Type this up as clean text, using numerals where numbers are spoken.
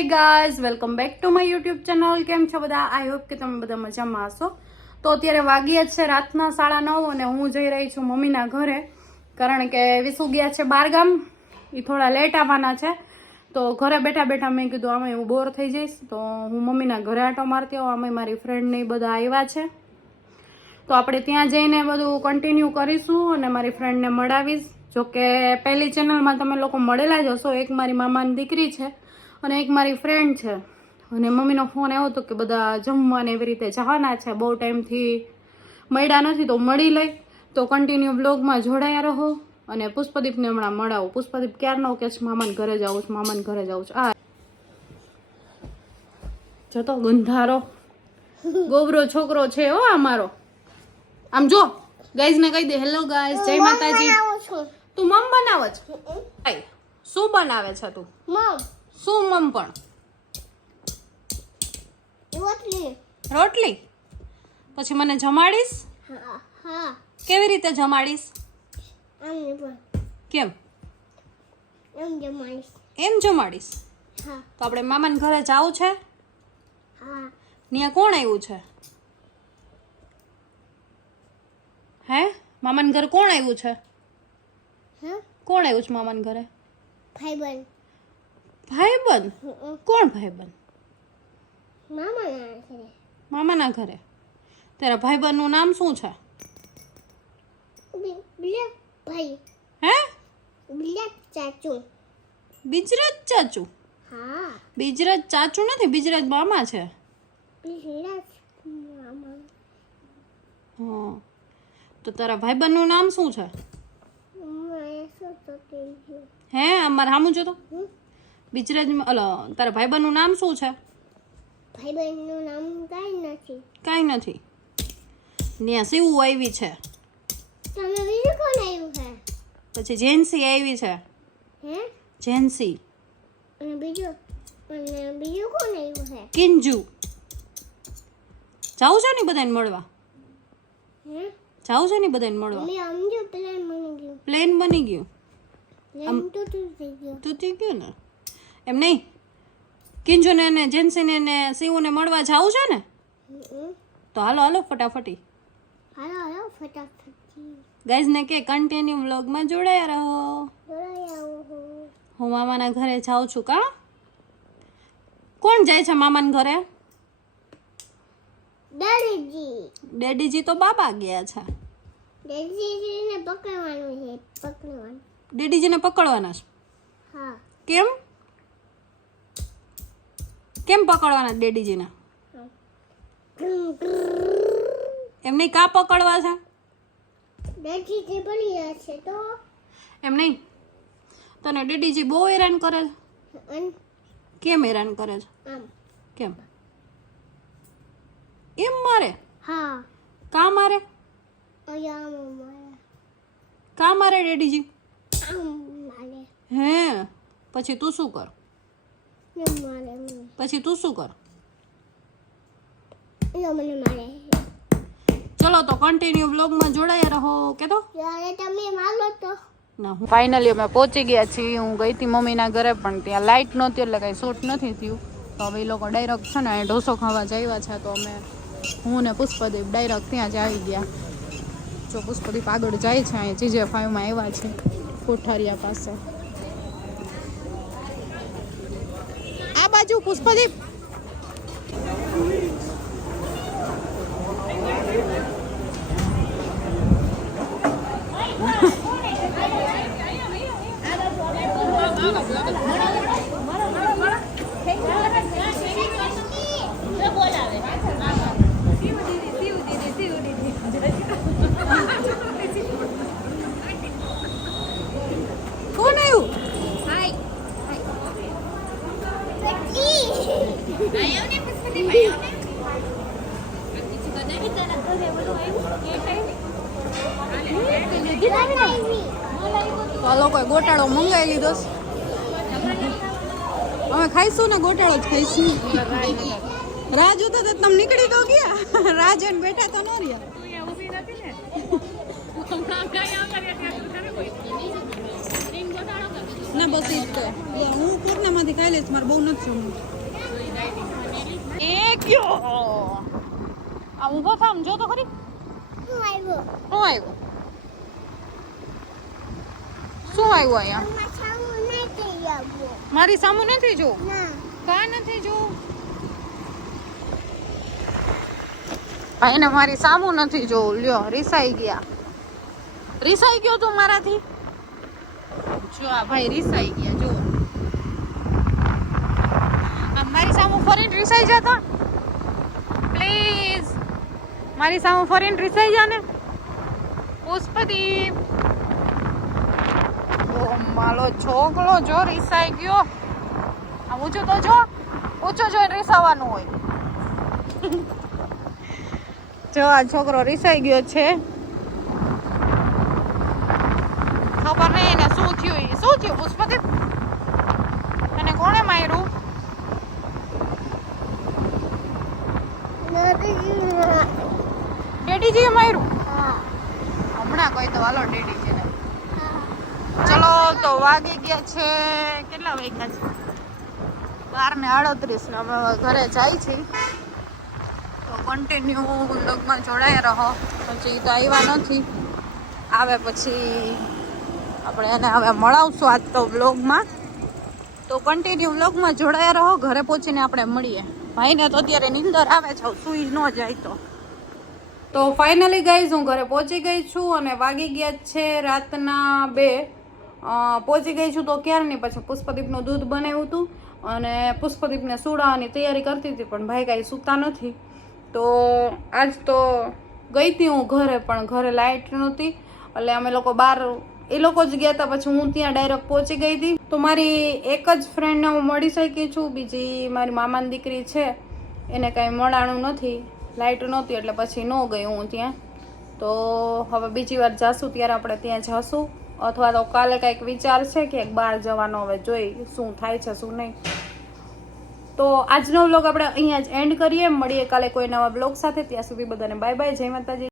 Hey guys, welcome back to my YouTube channel. કેમ છો બધા? આઈ હોપ કે તમે બધા મજામાં હશો. તો અત્યારે વાગ્યા છે રાતના 9:30 અને હું જઈ રહી છું મમ્મીના ઘરે, કારણ કે વિસુ ગયા છે બહારગામ. એ થોડા લેટ આવવાના છે, તો ઘરે બેઠા બેઠા મેં કીધું આમાં હું બોર થઈ જઈશ, તો હું મમ્મીના ઘરે આંટો મારતી આવું. અમે મારી ફ્રેન્ડ ને બધા આવ્યા છે, તો આપણે ત્યાં જઈને બધું કન્ટિન્યુ કરીશું અને મારી ફ્રેન્ડને મળાવીશ. જોકે પહેલી ચેનલમાં તમે લોકો મળેલા જ હશો. એક મારી મામાની દીકરી છે અને એક મારી ફ્રેન્ડ છે. અને મમ્મીનો ફોન આવ્યો હતો કે બધા જમવાને એવી રીતે જવાના છે, બહુ ટાઈમથી મળ્યા નથી તો મળી લઈ. તો કન્ટિન્યુ બ્લોગમાં જોડાયા રહો. અને પુષ્પદીપને હમણાં મળાવું. પુષ્પદીપ ક્યારનો કે છે મામાને ઘરે જાઉં છું, મામાને ઘરે જાઉં છું. આ જતો ગંધારો ગોબરો છોકરો છે હો અમારો. આમ જો ગાઈઝ ને કહી દે હેલો ગાઈઝ, જય માતાજી. તું મમ બનાવે છે? શું બનાવે છે તું? શું મમ? પણ રોટલી. પછી મને જમાડીશ? કેવી રીતે જમાડીશ? કેમ એમ જમાડીશ? તો આપણે મામાને ઘરે જાવું છે. ત્યાં કોણ આવ્યું છે? હે, મામાને ઘરે કોણ આવ્યું છે? કોણ આવ્યું છે મામાને ઘરે? ભાઈબંધ. ભાઈબંધ? કોણ ભાઈબંધ? મામાના ઘરે. તારા ભાઈબંધનું નામ શું છે? ભાઈ. હે? ચાચુ. બિજરાજ ચાચુ? હા. બિજરાજ ચાચુ નથી, બિજરાજ મામા છે. હા, તો તારા ભાઈબંધનું નામ શું છે? હે, અમારે સામું જો તો બિજરાજ. અલો, તારા ભાઈબંધનું નામ શું છે? ભાઈબંધનું નામ કાંઈ નથી. કાંઈ નથી. ત્યાં સીવું આવી છે. તમે બીજું કોણ આવ્યું છે? પછી જેન્સી આવી છે. હે? જેન્સી. અને બીજું કોણ આવ્યું છે? કિંજુ. જાવું છે ને બધાને મળવા? હે? જાવું છે ને બધાને મળવા? મેં સમજો પ્લાન બની ગયું. પ્લેન બની ગયું? પ્લાન તો થઈ ગયો. તૂટી ગયું ને? એમ નહીં, કિંજુને ને જેન્સીને ને સીવુને મળવા જાવું છે ને? તો હાલો હાલો ફટાફટી. હાલો ફટાફટ. ગાઈઝને કે કન્ટિન્યુ વ્લોગમાં જોડાયા રહો. હું મામાના ઘરે જાઉં છું. કા કોણ જાય છે મામાના ઘરે? ડેડીજી તો બાબા ગયા છે. ડેડીજીને પકડવાનું છે. ડેડીજીને પકડવાના છે? હા. કેમ કેમ પકડવાના ડેડીજીને? એમ નહીં, કા પકડવા છે? ડેડીજી પડી ગયા છે તો. એમ નહીં, તને ડેડીજી બહુ હેરાન કરે છે. કેમ હેરાન કરે છે? આમ. કેમ એમ મારે? હા. કા મારે? આમ કા મારે ડેડીજી? મારે. હે, પછી તું શું કર? મારે. પછી તું શું કર? મને મારે. ચલો તો કન્ટિન્યુ વ્લોગમાં જોડાયા રહો. કે તો તમે મારો તો ના. ફાઇનલી અમે પહોંચી ગયા છીએ. હું ગઈ હતી મમ્મીના ઘરે, પણ ત્યાં લાઇટ નહોતી એટલે કાંઈ શૂટ નથી થયું. તો હવે એ લોકો ડાયરેક્ટ છે ને ઢોસો ખાવા જ આવ્યા છે. તો અમે, હું ને પુષ્પદીપ ડાયરેક્ટ ત્યાં જ આવી ગયા. જો પુષ્પદીપ આગળ જાય છે, અહીંયા GJ5 માં આવ્યા છે કોઠારિયા પાસે. આ બાજુ પુષ્પદીપ. કોણ આવ્યું? આ લોકોએ ગોટાળો મંગાવી લીધો. અમે ખાઈશું ને ગોટાળો જ ખાઈશું. રાહ જોતા તો તમે નીકળી તો ગયા. રાહ જોઈને બેઠા તો ન રહ્યા. ના બસ ઈ જ તો હું કોકનામાંથી ખાઈ લઈશ મારે બહુ નથી જોવું એ કયો આ ઊભો થામ જો તો ખરી હું આવ્યો શું આવ્યું શું આવ્યું અહીંયા આમાં સામું નથી આવ્યો મારી સામું નથી જો ના કા નથી જો ભાઈને મારી સામું નથી જોવું લ્યો રીસાઈ ગયો તું મારાથી જો આ ભાઈ રીસાઈ ગયા જો આ મારી સામું ફરીને રીસાઈ જતા પ્લીઝ મારી સામું ફરીને રીસાઈ જા ને પુષ્પદીપ ઓ મારો છોકરો જો રીસાઈ ગયો આ ઊંચો તો જો ઊંચો જોઈને રીસાવાનું હોય જો આ છોકરો રીસાઈ ગયો છે ખબર નહીં એને શું થયું પુષ્પદીપ તને કોણે માર્યું ડેડીજીએ માર્યું હમણાં કહી તો હાલો ડેડીજીને ચલો તો વાગી ગયા છે કેટલા વાગ્યા છે 12:38 ને અમે ઘરે જાય છે તો કન્ટિન્યુ વ્લોગમાં જોડાયા રહો પછી તો આવ્યા નથી આવે પછી આપણે એને હવે મળાવશું આજ તો વ્લોગમાં તો કન્ટિન્યુ વ્લોગમાં જોડાયા રહો ઘરે પહોંચીને આપણે મળીએ ભાઈને તો અત્યારે નીંદર આવે છે સૂઈ ન જાય તો ફાઇનલી ગાઈઝ હું ઘરે પહોંચી ગઈ છું અને વાગી ગયા છે રાતના 2 પહોંચી ગઈ છું તો ક્યારની પછી પુષ્પદીપનું દૂધ બનાવ્યું હતું અને પુષ્પદીપને સુડાવવાની તૈયારી કરતી હતી પણ ભાઈ કાંઈ સૂતા નથી તો આજ તો ગઈ હતી હું ઘરે પણ ઘરે લાઇટ નહોતી એટલે અમે લોકો બહાર એ લોકો જ ગયા હતા પછી હું ત્યાં ડાયરેક્ટ પહોંચી ગઈ હતી તો મારી એક જ ફ્રેન્ડને હું મળી શકી છું બીજી મારી મામાની દીકરી છે એને કાંઈ મળાણું નથી લાઇટ નહોતી એટલે પછી ન ગઈ હું ત્યાં તો હવે બીજી વાર જાશું ત્યારે આપણે ત્યાં જશું અથવા તો કાલે કાંઈક વિચાર છે કે બહાર જવાનો હવે જોઈ શું થાય છે શું નહીં તો આજનો વ્લોગ આપણે અહીંયા જ એન્ડ કરીએ મળીએ કાલે કોઈ નવા વ્લોગ સાથે ત્યાં સુધી બધાને બાય બાય જય માતાજી